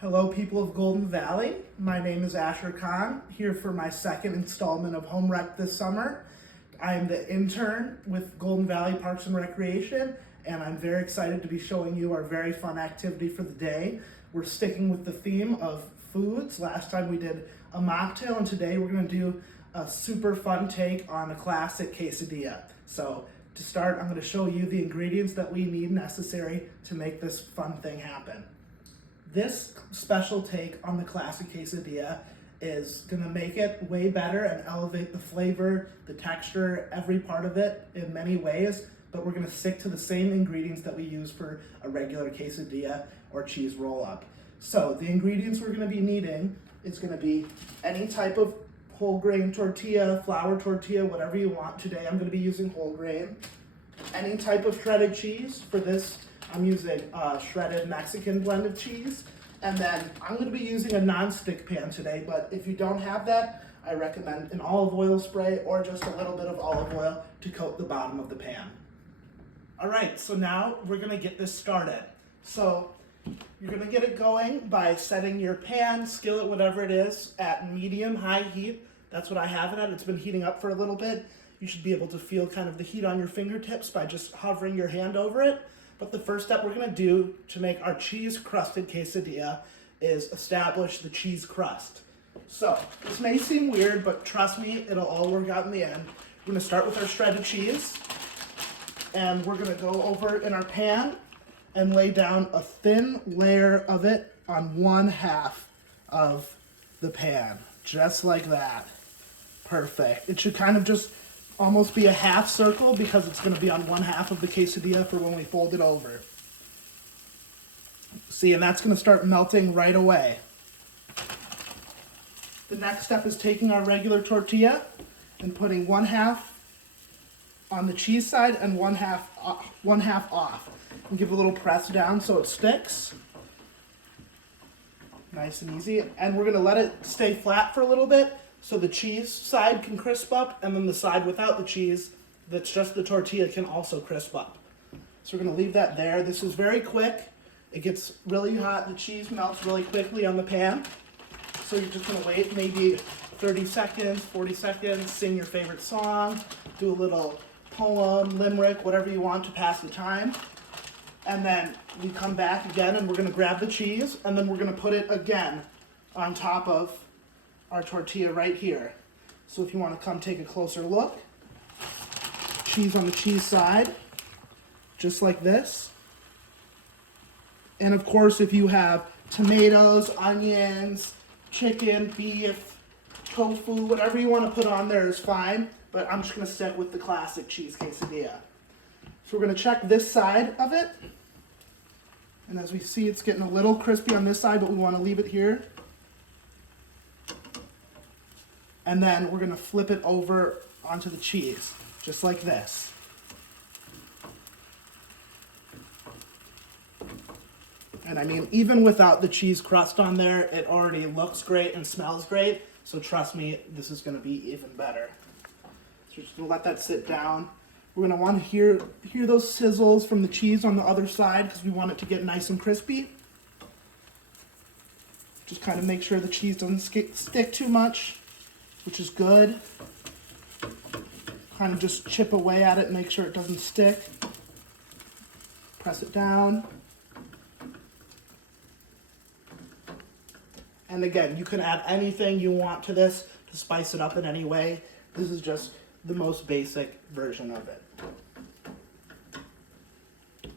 Hello, people of Golden Valley. My name is Asher Khan, here for my second installment of HomeRECed this summer. I am the intern with Golden Valley Parks and Recreation, and I'm very excited to be showing you our very fun activity for the day. We're sticking with the theme of foods. Last time we did a mocktail, and today we're going to do a super fun take on a classic quesadilla. So to start, I'm going to show you the ingredients that we need necessary to make this fun thing happen. This special take on the classic quesadilla is gonna make it way better and elevate the flavor, the texture, every part of it in many ways, but we're gonna stick to the same ingredients that we use for a regular quesadilla or cheese roll-up. So the ingredients we're gonna be needing is gonna be any type of whole grain tortilla, flour tortilla, whatever you want. Today I'm gonna be using whole grain. Any type of shredded cheese. For this, I'm using shredded Mexican blended cheese. And then I'm going to be using a non-stick pan today, but if you don't have that, I recommend an olive oil spray or just a little bit of olive oil to coat the bottom of the pan. All right, so now we're going to get this started. So you're going to get it going by setting your pan, skillet, whatever it is, at medium-high heat. That's what I have it at. It's been heating up for a little bit. You should be able to feel kind of the heat on your fingertips by just hovering your hand over it. But the first step we're going to do to make our cheese-crusted quesadilla is establish the cheese crust. So this may seem weird, but trust me, it'll all work out in the end. We're going to start with our shredded cheese, and we're going to go over in our pan and lay down a thin layer of it on one half of the pan, just like that. Perfect. It should kind of just almost be a half circle because it's going to be on one half of the quesadilla for when we fold it over. See, and that's going to start melting right away. The next step is taking our regular tortilla and putting one half on the cheese side and one half off. And give a little press down so it sticks. Nice and easy. And we're going to let it stay flat for a little bit, so the cheese side can crisp up, and then the side without the cheese, that's just the tortilla, can also crisp up. So we're gonna leave that there. This is very quick. It gets really hot. The cheese melts really quickly on the pan. So you're just gonna wait maybe 30 seconds, 40 seconds, sing your favorite song, do a little poem, limerick, whatever you want to pass the time. And then we come back again and we're gonna grab the cheese and then we're gonna put it again on top of our tortilla right here. So if you want to come take a closer look, cheese on the cheese side, just like this. And of course, if you have tomatoes, onions, chicken, beef, tofu, whatever you want to put on there is fine, but I'm just going to stick with the classic cheese quesadilla. So we're going to check this side of it. And as we see, it's getting a little crispy on this side, but we want to leave it here. And then we're going to flip it over onto the cheese, just like this. And I mean, even without the cheese crust on there, it already looks great and smells great. So trust me, this is going to be even better. So we're just going to let that sit down. We're going to want to hear those sizzles from the cheese on the other side because we want it to get nice and crispy. Just kind of make sure the cheese doesn't stick too much, which is good. Kind of just chip away at it and make sure it doesn't stick. Press it down. And again, you can add anything you want to this to spice it up in any way. This is just the most basic version of it.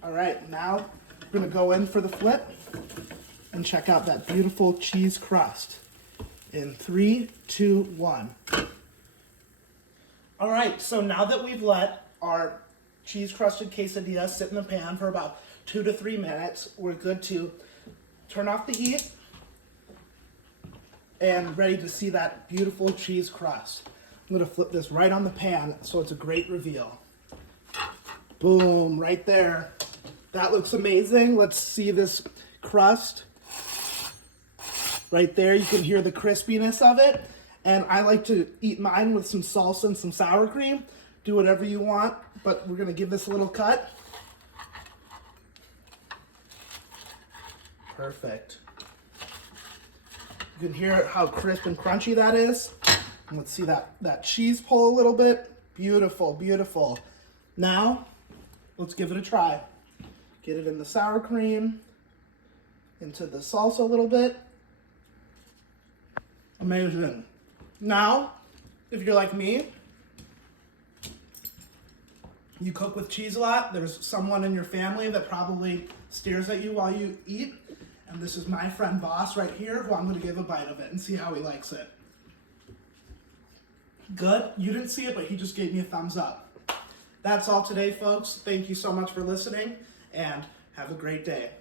All right, now we're gonna go in for the flip and check out that beautiful cheese crust. In 3, 2, 1. All right, so now that we've let our cheese-crusted quesadilla sit in the pan for about 2 to 3 minutes, we're good to turn off the heat and ready to see that beautiful cheese crust. I'm gonna flip this right on the pan so it's a great reveal. Boom, right there. That looks amazing. Let's see this crust. Right there, you can hear the crispiness of it. And I like to eat mine with some salsa and some sour cream. Do whatever you want, but we're gonna give this a little cut. Perfect. You can hear how crisp and crunchy that is. And let's see that cheese pull a little bit. Beautiful, beautiful. Now, let's give it a try. Get it in the sour cream, into the salsa a little bit. Amazing. Now, if you're like me, you cook with cheese a lot, there's someone in your family that probably stares at you while you eat, and this is my friend Boss right here, who I'm gonna give a bite of it and see how he likes it. Good? You didn't see it, but he just gave me a thumbs up. That's all today, folks. Thank you so much for listening, and have a great day.